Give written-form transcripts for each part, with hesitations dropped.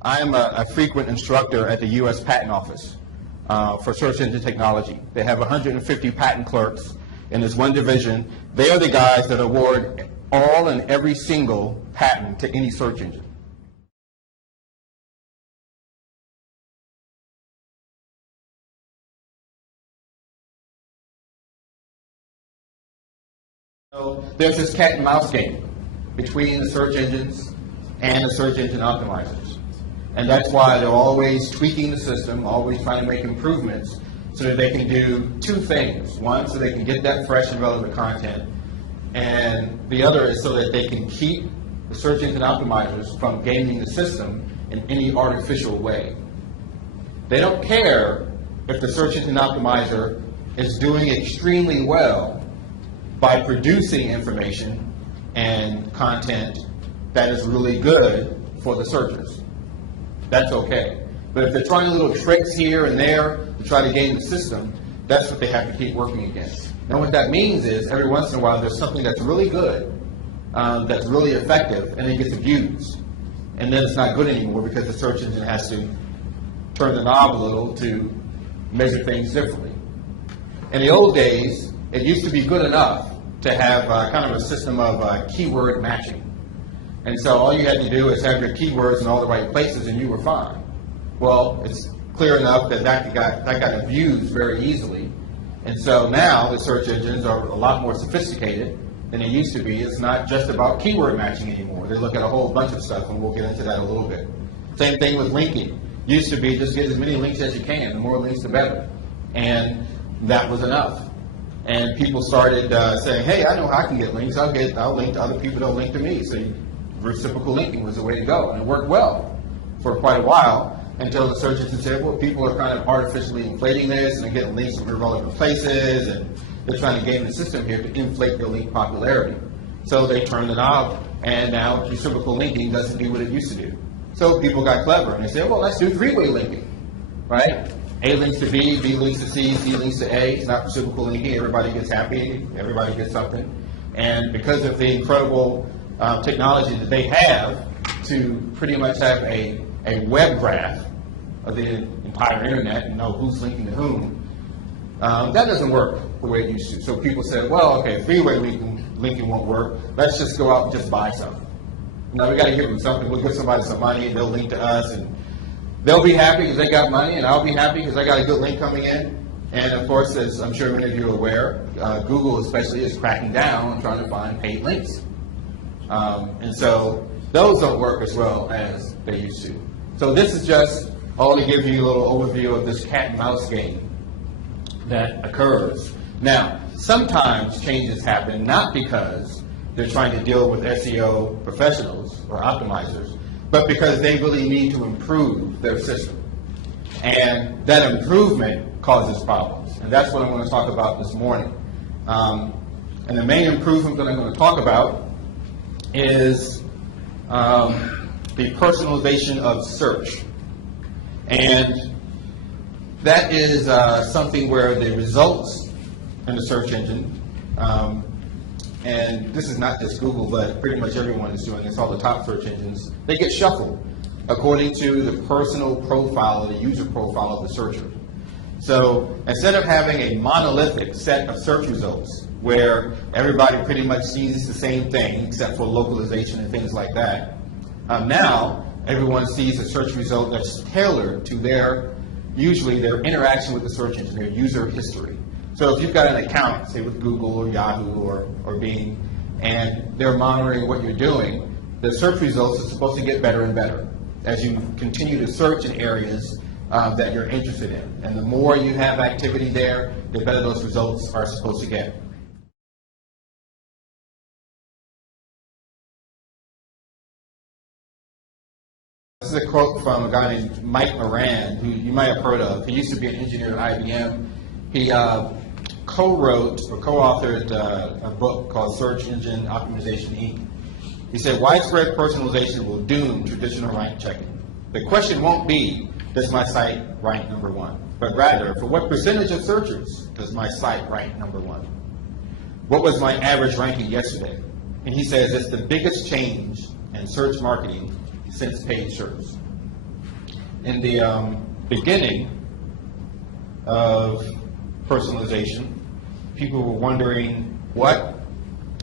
I am a frequent instructor at the U.S. Patent Office for search engine technology. They have 150 patent clerks in this one division. They are the guys that award all and every single patent to any search engine. So there's this cat and mouse game between the search engines and the search engine optimizers. And that's why they're always tweaking the system, always trying to make improvements so that they can do two things. One, so they can get that fresh and relevant content. And the other is so that they can keep the search engine optimizers from gaming the system in any artificial way. They don't care if the search engine optimizer is doing extremely well by producing information and content that is really good for the searchers. That's okay. But if they're trying little tricks here and there to try to game the system, that's what they have to keep working against. Now what that means is every once in a while there's something that's really good, that's really effective, and it gets abused. And then it's not good anymore because the search engine has to turn the knob a little to measure things differently. In the old days, it used to be good enough to have kind of a system of keyword matching. And so all you had to do is have your keywords in all the right places and you were fine. Well, it's clear enough that that got abused very easily. And so now the search engines are a lot more sophisticated than they used to be. It's not just about keyword matching anymore. They look at a whole bunch of stuff, and we'll get into that a little bit. Same thing with linking. Used to be just get as many links as you can. The more links, the better. And that was enough. And people started saying, hey, I know I can get links. I'll link to other people, they'll link to me. So reciprocal linking was the way to go. And it worked well for quite a while until the search engine said, well, people are kind of artificially inflating this and they're getting links from irrelevant places and they're trying to game the system here to inflate their link popularity. So they turned the knob, and now reciprocal linking doesn't do what it used to do. So people got clever and they said, well, let's do three-way linking, right? A links to B, B links to C, C links to A. It's not reciprocal linking. Everybody gets happy. Everybody gets something. And because of the incredible technology that they have to pretty much have a web graph of the entire internet and know who's linking to whom, that doesn't work the way it used to. So people said, well, okay, three-way linking won't work. Let's just go out and just buy something. Now we got to give them something. We'll give somebody some money and they'll link to us, and they'll be happy because they got money, and I'll be happy because I got a good link coming in. And of course, as I'm sure many of you are aware, Google especially is cracking down on trying to find paid links. And so those don't work as well as they used to. So this is just all to give you a little overview of this cat and mouse game that occurs. Now, sometimes changes happen not because they're trying to deal with SEO professionals or optimizers, but because they really need to improve their system. And that improvement causes problems. And that's what I'm going to talk about this morning. And the main improvement that I'm going to talk about is the personalization of search. And that is something where the results in the search engine, and this is not just Google, but pretty much everyone is doing this, all the top search engines, they get shuffled according to the personal profile or the user profile of the searcher. So instead of having a monolithic set of search results where everybody pretty much sees the same thing except for localization and things like that, now everyone sees a search result that's tailored to usually their interaction with the search engine, their user history. So if you've got an account, say with Google or Yahoo or Bing, and they're monitoring what you're doing, the search results are supposed to get better and better as you continue to search in areas that you're interested in. And the more you have activity there, the better those results are supposed to get. This is a quote from a guy named Mike Moran, who you might have heard of. He used to be an engineer at IBM. He co-wrote or co-authored a book called Search Engine Optimization, Inc. He said, widespread personalization will doom traditional rank checking. The question won't be, does my site rank number one? But rather, for what percentage of searchers does my site rank number one? What was my average ranking yesterday? And he says it's the biggest change in search marketing since paid search. in the beginning of personalization, people were wondering what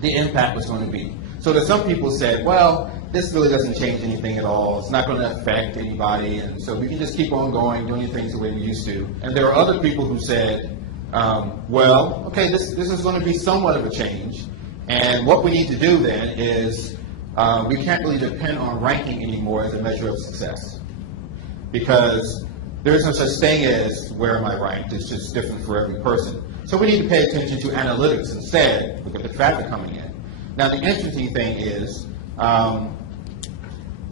the impact was going to be. So that some people said, well, this really doesn't change anything at all. It's not going to affect anybody, and so we can just keep on going, doing things the way we used to. And there are other people who said, well, okay, this is going to be somewhat of a change, and what we need to do then is we can't really depend on ranking anymore as a measure of success, because there is no such thing as where am I ranked. It's just different for every person. So we need to pay attention to analytics instead. Look at the traffic coming in. Now, the interesting thing is,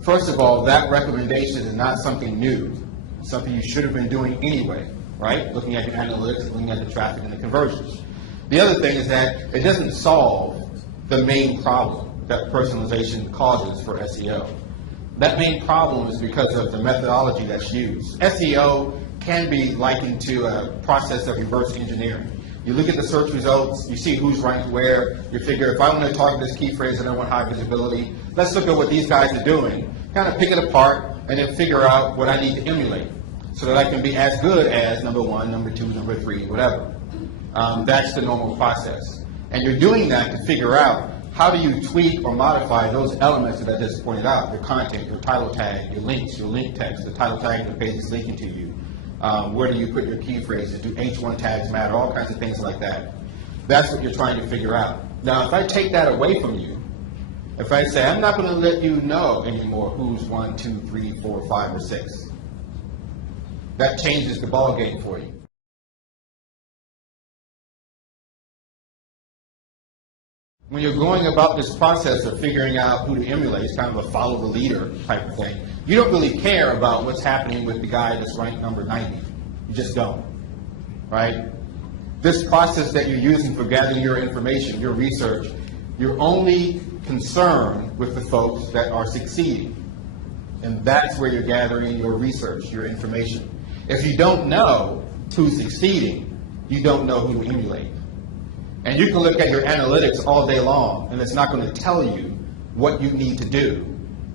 first of all, that recommendation is not something new. It's something you should have been doing anyway, right? Looking at your analytics, looking at the traffic and the conversions. The other thing is that it doesn't solve the main problem that personalization causes for SEO. That main problem is because of the methodology that's used. SEO can be likened to a process of reverse engineering. You look at the search results, you see who's ranked where, you figure if I want to target this key phrase and I want high visibility, let's look at what these guys are doing, kind of pick it apart, and then figure out what I need to emulate so that I can be as good as number one, number two, number three, whatever. That's the normal process. And you're doing that to figure out how do you tweak or modify those elements that I just pointed out, your content, your title tag, your links, your link text, the title tag the page is linking to you. Where do you put your key phrases? Do H1 tags matter? All kinds of things like that. That's what you're trying to figure out. Now, if I take that away from you, if I say, I'm not going to let you know anymore who's 1, 2, 3, 4, 5, or 6, that changes the ball game for you. When you're going about this process of figuring out who to emulate, it's kind of a follow the leader type of thing. You don't really care about what's happening with the guy that's ranked number 90. You just don't, right? This process that you're using for gathering your information, your research, you're only concerned with the folks that are succeeding. And that's where you're gathering your research, your information. If you don't know who's succeeding, you don't know who to emulate. And you can look at your analytics all day long, and it's not going to tell you what you need to do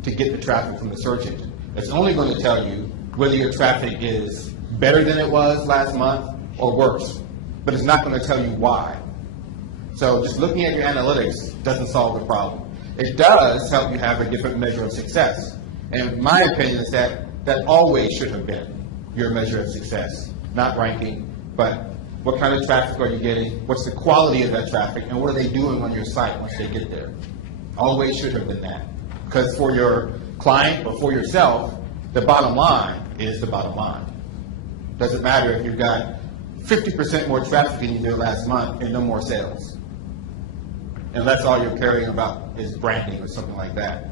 to get the traffic from the search engine. It's only going to tell you whether your traffic is better than it was last month or worse, but it's not going to tell you why. So just looking at your analytics doesn't solve the problem. It does help you have a different measure of success. And my opinion is that always should have been your measure of success, not ranking, but what kind of traffic are you getting? What's the quality of that traffic? And what are they doing on your site once they get there? Always should have been that. Because for your client or for yourself, the bottom line is the bottom line. Doesn't matter if you've got 50% more traffic than you did last month and no more sales. Unless all you're caring about is branding or something like that.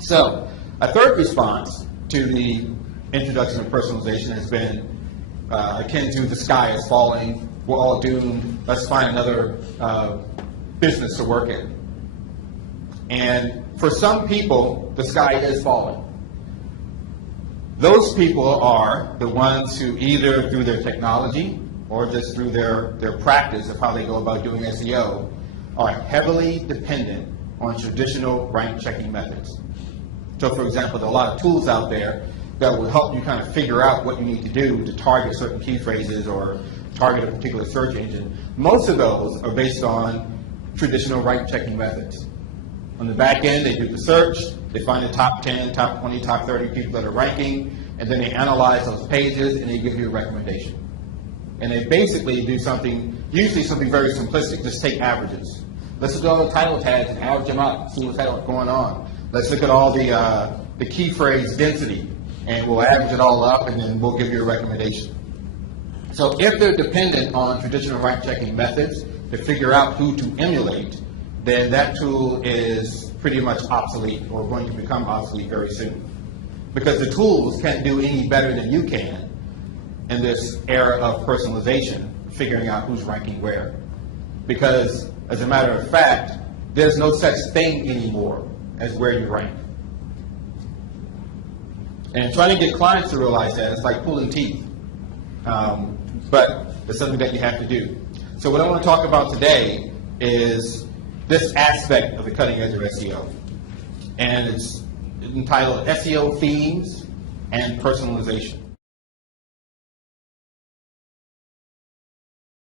So, a third response to the introduction of personalization has been akin to the sky is falling, we're all doomed, let's find another business to work in. And for some people, the sky is falling. Those people are the ones who either through their technology or just through their practice of how they go about doing SEO are heavily dependent on traditional rank checking methods. So for example, there are a lot of tools out there that will help you kind of figure out what you need to do to target certain key phrases or target a particular search engine. Most of those are based on traditional rank checking methods. On the back end, they do the search, they find the top 10, top 20, top 30 people that are ranking, and then they analyze those pages and they give you a recommendation. And they basically do something, usually something very simplistic, just take averages. Let's look at all the title tags and average them out, see what's going on. Let's look at all the key phrase density, and we'll average it all up, and then we'll give you a recommendation. So if they're dependent on traditional rank checking methods to figure out who to emulate, then that tool is pretty much obsolete or going to become obsolete very soon. Because the tools can't do any better than you can in this era of personalization, figuring out who's ranking where. Because, as a matter of fact, there's no such thing anymore as where you rank. And trying to get clients to realize that, it's like pulling teeth. But it's something that you have to do. So what I want to talk about today is this aspect of the cutting edge of SEO. And it's entitled SEO Themes and personalization.